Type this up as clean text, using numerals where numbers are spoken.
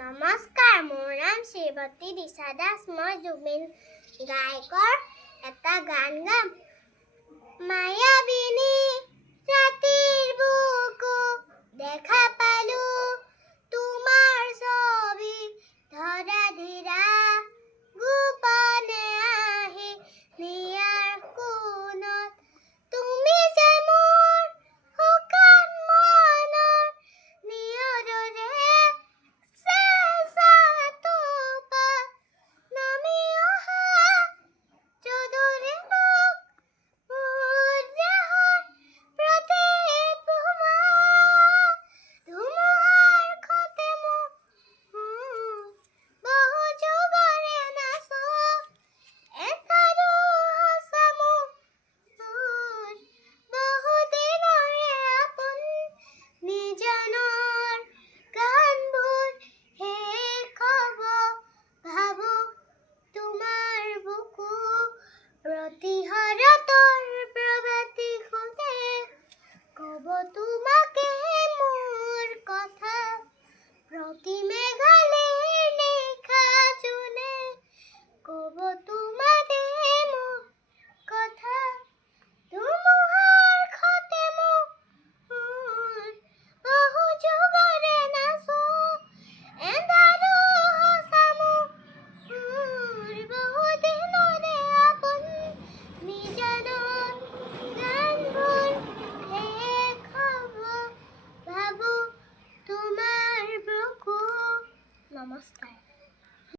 নমস্কাৰ, মোৰ নাম শ্ৰীৱতী দিশা দাস। মই জুবিন গায়কৰ এটা গান গাম। মায়াবিনী ৰাতিৰ বুকু দেখা পালো তোমাৰ ছবি, ধৰা ধীৰা গোপনে আহি নিয়াৰ কোণত তুমি যে মোৰ শুকান মনৰ নিয়ৰৰে প্ৰতিহৰতৰ প্ৰভাতী সুদেশ কব তোমাৰ